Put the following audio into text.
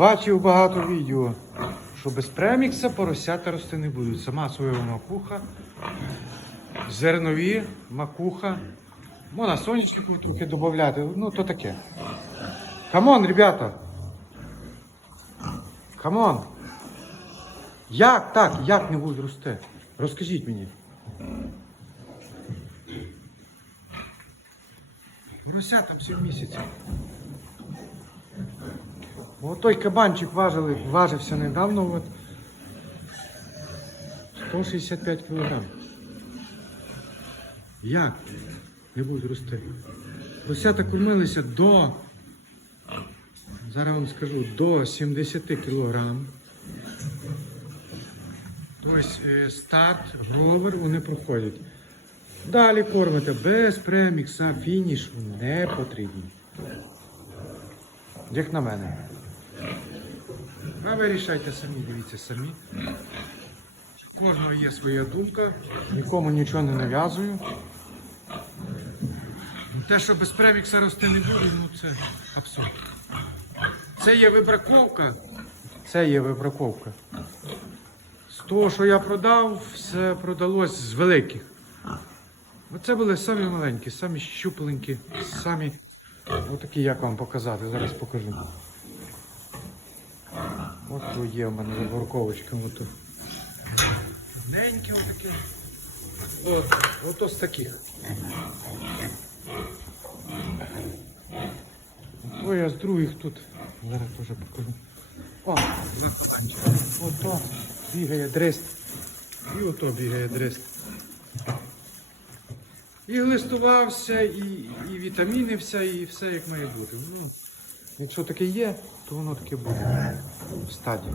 Бачив багато відео, що без премікса поросята рости не будуть. Сама соєва макуха, зернові, макуха. Можна сонячнику трохи додати, ну то таке. Камон, ребята! Камон! Як так? Як не будуть рости? Розкажіть мені. Поросята всі в місяці. От той кабанчик важили, важився недавно, от 165 кг. Як? Не будуть рости. Поросята кормилися до, зараз вам скажу, до 70 кг. Тобто старт, гровер вони проходять. Далі кормите без премікса, фініш не потрібні. Як на мене. А ви рішайте самі, дивіться самі. У Кожного є своя думка, нікому нічого не нав'язую. Те, що без премікса рости не буде, ну це абсурд. Це є вибраковка. Це є вибраковка. З того, що я продав, все продалось з великих. Оце були самі маленькі, самі щупленькі, самі. Отакі, як вам показати, зараз покажу. Тут є в мене заборковочка. Ото. Ненькі отакі. От, от ось таких. Ой, я з других тут. Зараз теж покажу. О, ото бігає дрест. І ото бігає дрест. І глистувався, і, і вітамінився, і все як має бути. Ну, якщо таке є, то воно таке буде в стадії.